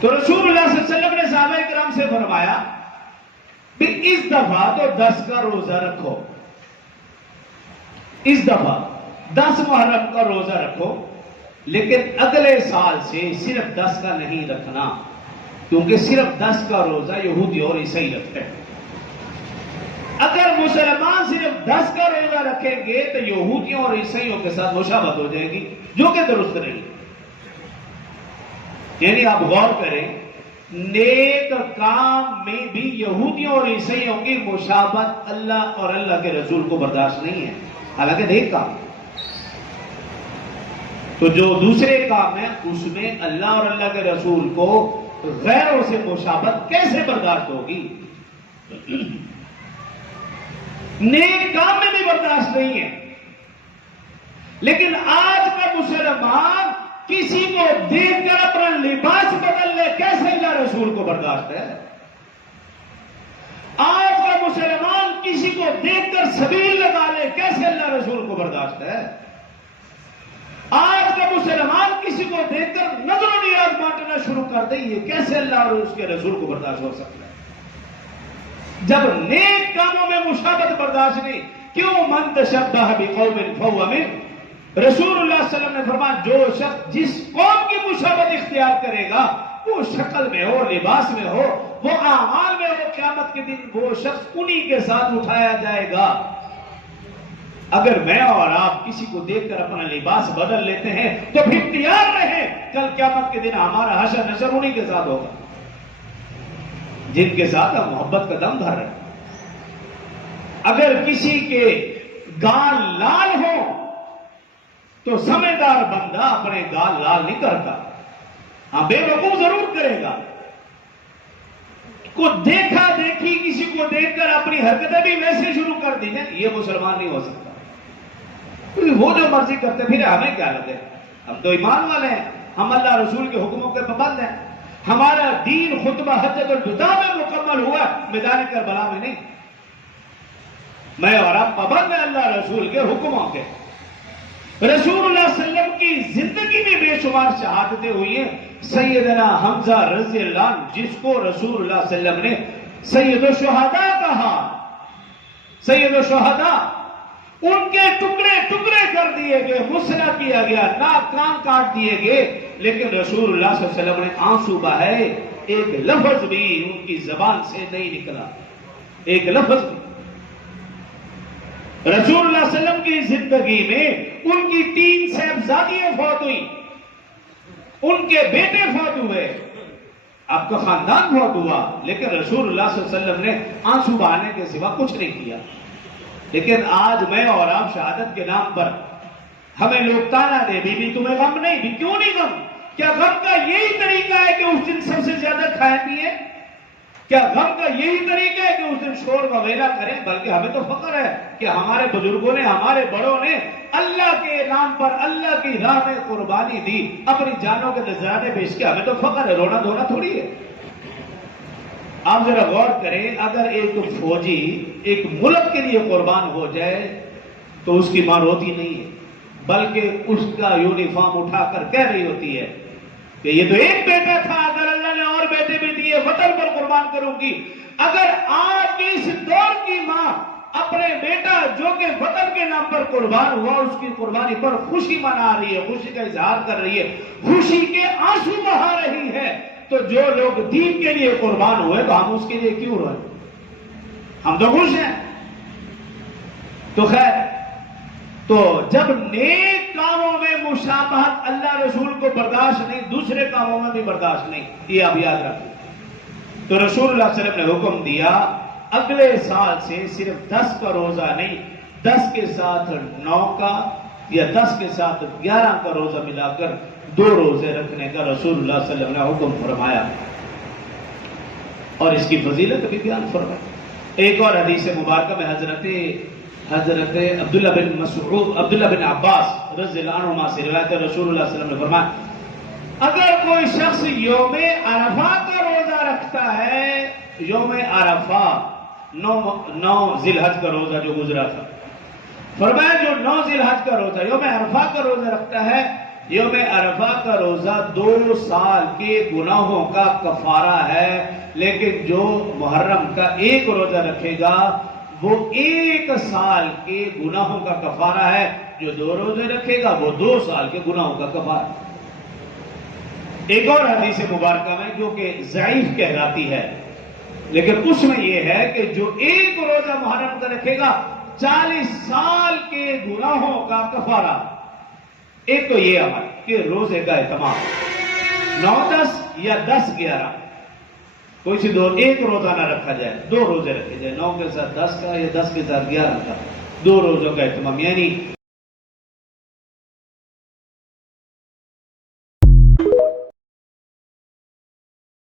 تو رسول اللہ صلی اللہ علیہ وسلم نے صحابہ کرام سے فرمایا کہ اس دفعہ تو 10 کا روزہ رکھو، اس دفعہ 10 محرم کا روزہ رکھو، لیکن اگلے سال سے صرف 10 کا نہیں رکھنا، کیونکہ صرف 10 کا روزہ یہودی اور عیسائی رکھتے ہیں۔ اگر مسلمان صرف 10 کا روزہ رکھیں گے تو یہودیوں اور عیسائیوں کے ساتھ مشابہت ہو جائے گی، جو کہ درست نہیں۔ یعنی آپ غور کریں، نیک کام میں بھی یہودیوں اور عیسائیوں کی مشابہت اللہ اور اللہ کے رسول کو برداشت نہیں ہے، حالانکہ نیک کام۔ تو جو دوسرے کام ہیں اس میں اللہ اور اللہ کے رسول کو غیروں سے مشابہت کیسے برداشت ہوگی؟ نیک کام میں بھی برداشت نہیں ہے۔ لیکن آج کا مسلمان کسی کو دیکھ کر اپنا لباس بدل لے، کیسے اللہ رسول کو برداشت ہے؟ آج کا مسلمان کسی کو دیکھ کر سبیل لگا لے، کیسے اللہ رسول کو برداشت ہے؟ آج کا مسلمان کسی کو دیکھ کر نظر و نیاز بانٹنا شروع کر دے، یہ کیسے اللہ اور اس کے رسول کو برداشت ہو سکتا ہے؟ جب نیک کاموں میں مشابہت برداشت نہیں، کیوں من تشبہ بقوم فہو منہم؟ رسول اللہ صلی اللہ علیہ وسلم نے فرمایا جو شخص جس قوم کی مشابہت اختیار کرے گا، وہ شکل میں ہو، لباس میں ہو، وہ اعمال میں ہو، قیامت کے دن وہ شخص انہی کے ساتھ اٹھایا جائے گا۔ اگر میں اور آپ کسی کو دیکھ کر اپنا لباس بدل لیتے ہیں تو پھر تیار رہیں، کل قیامت کے دن ہمارا حشر نشر انہی کے ساتھ ہوگا جن کے ساتھ ہم محبت کا دم بھر رہے ہیں۔ اگر کسی کے گال لال ہو تو سمجھدار بندہ اپنے گال لال نہیں کرتا، ہاں بے وقوف ضرور کرے گا۔ کو دیکھا دیکھی کسی کو دیکھ کر اپنی حرکتیں بھی ویسے شروع کر دی ہیں، یہ مسلمان نہیں ہو سکتا۔ وہ جو مرضی کرتے پھر ہمیں کیا لگے؟ ہم تو ایمان والے ہیں، ہم اللہ رسول کے حکموں کے پابند ہیں۔ ہمارا دین خطبہ حجۃ الوداع میں مکمل ہوا، میدان کربلا میں نہیں۔ میں اور آپ پابند ہیں اللہ رسول کے حکموں کے۔ رسول اللہ صلی اللہ علیہ وسلم کی زندگی میں بے شمار شہادتیں ہوئی ہیں۔ سیدنا حمزہ رضی اللہ عنہ، جس کو رسول اللہ صلی اللہ علیہ وسلم نے سید الشہداء کہا، سید الشہداء، ان کے ٹکڑے ٹکڑے کر دیے گئے، مسلا کیا گیا، ناک کان کاٹ دیے گئے، لیکن رسول اللہ صلی اللہ علیہ وسلم نے آنسو بہائے، ایک لفظ بھی ان کی زبان سے نہیں نکلا، ایک لفظ بھی۔ رسول اللہ صلی اللہ علیہ وسلم کی زندگی میں ان کی 3 صاحبزادیاں فوت ہوئی، ان کے بیٹے فوت ہوئے، آپ کا خاندان فوت ہوا، لیکن رسول اللہ صلی اللہ علیہ وسلم نے آنسو بہانے کے سوا کچھ نہیں کیا۔ لیکن آج میں اور آپ شہادت کے نام پر ہمیں لوگ تانا دے، بی بی تمہیں غم نہیں، بھی کیوں نہیں غم؟ کیا غم کا یہی طریقہ ہے کہ اس دن سب سے زیادہ کھائے پیے؟ کیا غم کا یہی طریقہ ہے کہ اس دن شور وغیرہ کریں؟ بلکہ ہمیں تو فخر ہے کہ ہمارے بزرگوں نے، ہمارے بڑوں نے اللہ کے نام پر اللہ کی راہ میں قربانی دی، اپنی جانوں کے نذرانے پیش کیا، ہمیں تو فخر ہے، رونا دھونا تھوڑی ہے۔ آپ ذرا غور کریں، اگر ایک فوجی ایک ملک کے لیے قربان ہو جائے تو اس کی ماں روتی نہیں ہے، بلکہ اس کا یونیفارم اٹھا کر کہہ رہی ہوتی ہے کہ یہ تو ایک بیٹا تھا، اگر اللہ نے اور بیٹے بھی دیے وطن پر قربان کروں گی۔ اگر آج کی اس دور کی ماں اپنے بیٹا جو کہ وطن کے نام پر قربان ہوا، اس کی قربانی پر خوشی منا رہی ہے، خوشی کا اظہار کر رہی ہے، خوشی کے آنسو بہا رہی ہے، تو جو لوگ دین کے لیے قربان ہوئے تو ہم اس کے لیے کیوں روئیں؟ ہم تو خوش ہیں۔ تو خیر، تو جب نیک کاموں میں مشابہت اللہ رسول کو برداشت نہیں، دوسرے کاموں میں بھی برداشت نہیں، یہ آپ یاد رکھیں۔ تو رسول اللہ صلی اللہ علیہ وسلم نے حکم دیا اگلے سال سے صرف 10 کا روزہ نہیں، 10 کے ساتھ 9 کا یا 10 کے ساتھ 11 کا روزہ ملا کر 2 روزے رکھنے کا رسول اللہ صلی اللہ علیہ وسلم نے حکم فرمایا، اور اس کی فضیلت بھی بیان فرمائی۔ ایک اور حدیث مبارکہ میں حضرت عبداللہ بن عباس رضی اللہ عنہما سے روایت ہے، رسول اللہ صلی اللہ علیہ وسلم نے فرمایا اگر کوئی شخص یوم عرفہ کا روزہ رکھتا ہے، یوم عرفہ 9 ذی الحج کا روزہ جو گزرا تھا، فرمایا جو 9 ذی الحج کا روزہ یوم عرفہ کا روزہ رکھتا ہے، یوم عرفہ کا روزہ 2 سال کے گناہوں کا کفارہ ہے، لیکن جو محرم کا ایک روزہ رکھے گا وہ 1 سال کے گناہوں کا کفارہ ہے، جو 2 روزے رکھے گا وہ 2 سال کے گناہوں کا کفارہ ہے۔ ایک اور حدیث مبارکہ میں جو کہ ضعیف کہلاتی ہے، لیکن اس میں یہ ہے کہ جو 1 روزہ محرم کا رکھے گا 40 سال کے گناہوں کا کفارہ۔ ایک تو یہ عمل کہ روزے کا اہتمام 9-10 یا 10-11 کوئی سی 1 روزہ نہ رکھا جائے، 2 روزے رکھے جائے، 9 کے ساتھ 10 کا یا 10 کے ساتھ 11 کا، 2 روزوں کا اہتمام، یعنی